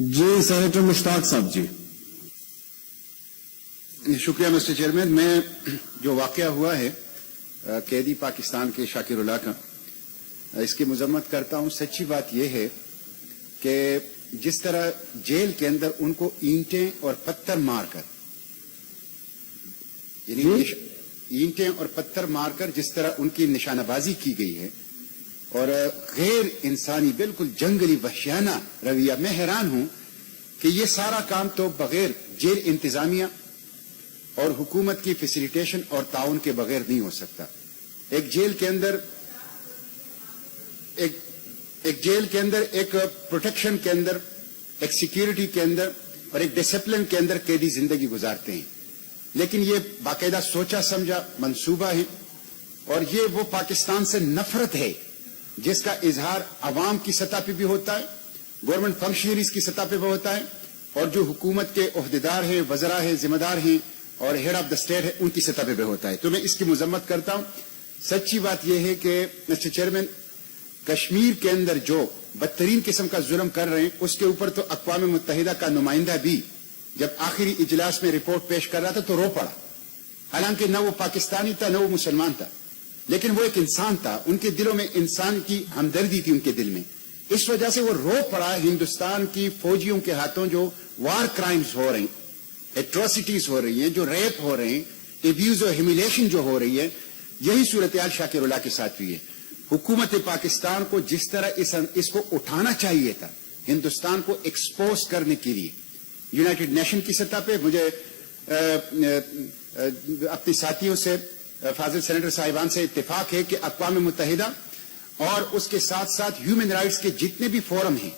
جی senator مشتاق صاحب جی. شکریہ mister chairman. میں جو واقعہ ہوا ہے قیدی پاکستان کے شاکر اللہ کا، اس کی مذمت کرتا ہوں. سچی بات یہ ہے کہ جس طرح جیل کے اندر ان کو اینٹیں اور پتھر مار کر، یعنی اینٹیں اور پتھر مار کر جس طرح ان کی نشانہ بازی کی گئی ہے اور غیر انسانی بالکل جنگلی وحشیانہ رویہ، میں حیران ہوں کہ یہ سارا کام تو بغیر جیل انتظامیہ اور حکومت کی فیسیلیٹیشن اور تعاون کے بغیر نہیں ہو سکتا. ایک جیل کے اندر ایک پروٹیکشن کے اندر، ایک سیکیورٹی کے اندر اور ایک ڈسپلن کے اندر قیدی زندگی گزارتے ہیں، لیکن یہ باقاعدہ سوچا سمجھا منصوبہ ہے اور یہ وہ پاکستان سے نفرت ہے جس کا اظہار عوام کی سطح پہ بھی ہوتا ہے، گورنمنٹ فنکشنریز کی سطح پہ بھی ہوتا ہے، اور جو حکومت کے عہدیدار ہیں، وزراء ہیں، ذمہ دار ہیں اور ہیڈ آف دا اسٹیٹ ہے، ان کی سطح پہ بھی ہوتا ہے. تو میں اس کی مذمت کرتا ہوں. سچی بات یہ ہے کہ مسٹر چیئرمین، کشمیر کے اندر جو بدترین قسم کا ظلم کر رہے ہیں اس کے اوپر تو اقوام متحدہ کا نمائندہ بھی جب آخری اجلاس میں رپورٹ پیش کر رہا تھا تو رو پڑا. حالانکہ نہ وہ پاکستانی تھا نہ وہ مسلمان تھا، لیکن وہ ایک انسان تھا. ان کے دلوں میں انسان کی ہمدردی تھی ان کے دل میں، اس وجہ سے وہ رو پڑا. ہندوستان کی فوجیوں کے ہاتھوں جو وار کرائمز ہو رہے ہیں، ایٹروسٹیز ہو رہی ہیں، جو ریپ ہو رہے ہیں، ایبیوز اور ہیومیلیشن جو ہو رہی ہے، یہی صورتحال شاکر اللہ کے ساتھ ہوئی ہے. حکومت پاکستان کو جس طرح اس کو اٹھانا چاہیے تھا ہندوستان کو ایکسپوز کرنے کے لیے، یونائٹڈ نیشن کی سطح پہ مجھے اپنے ساتھیوں سے، فاضل سینیٹر صاحبان سے اتفاق ہے کہ اقوام متحدہ اور اس کے ساتھ ساتھ ہیومن رائٹس کے جتنے بھی فورم ہیں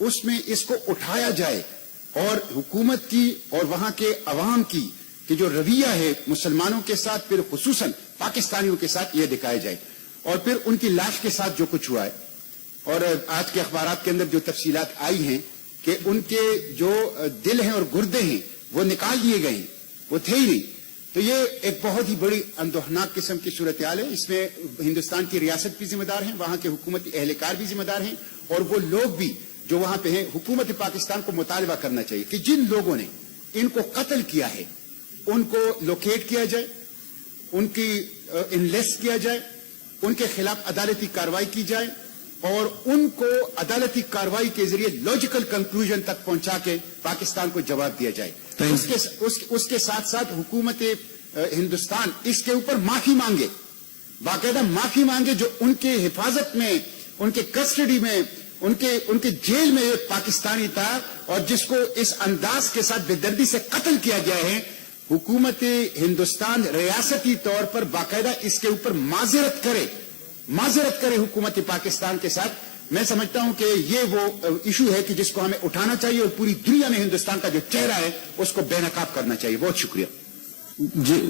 اس میں اس کو اٹھایا جائے اور حکومت کی اور وہاں کے عوام کی کہ جو رویہ ہے مسلمانوں کے ساتھ، پھر خصوصاً پاکستانیوں کے ساتھ، یہ دکھایا جائے. اور پھر ان کی لاش کے ساتھ جو کچھ ہوا ہے، اور آج کے اخبارات کے اندر جو تفصیلات آئی ہیں کہ ان کے جو دل ہیں اور گردے ہیں وہ نکال دیے گئے ہیں، وہ تھے ہی نہیں. تو یہ ایک بہت ہی بڑی اندوہناک قسم کی صورتحال ہے. اس میں ہندوستان کی ریاست بھی ذمہ دار ہیں، وہاں کے حکومتی اہلکار بھی ذمہ دار ہیں، اور وہ لوگ بھی جو وہاں پہ ہیں. حکومت پاکستان کو مطالبہ کرنا چاہیے کہ جن لوگوں نے ان کو قتل کیا ہے ان کو لوکیٹ کیا جائے، ان کی انلیسٹ کیا جائے، ان کے خلاف عدالتی کارروائی کی جائے اور ان کو عدالتی کارروائی کے ذریعے لاجیکل کنکلوژن تک پہنچا کے پاکستان کو جواب دیا جائے. اس کے ساتھ ساتھ حکومت ہندوستان اس کے اوپر معافی مانگے، باقاعدہ معافی مانگے جو ان کے حفاظت میں، ان کے کسٹڈی میں، ان کے جیل میں ایک پاکستانی تھا اور جس کو اس انداز کے ساتھ بے دردی سے قتل کیا گیا ہے. حکومت ہندوستان ریاستی طور پر باقاعدہ اس کے اوپر معذرت کرے حکومت پاکستان کے ساتھ. میں سمجھتا ہوں کہ یہ وہ ایشو ہے کہ جس کو ہمیں اٹھانا چاہیے اور پوری دنیا میں ہندوستان کا جو چہرہ ہے اس کو بے نقاب کرنا چاہیے. بہت شکریہ. جی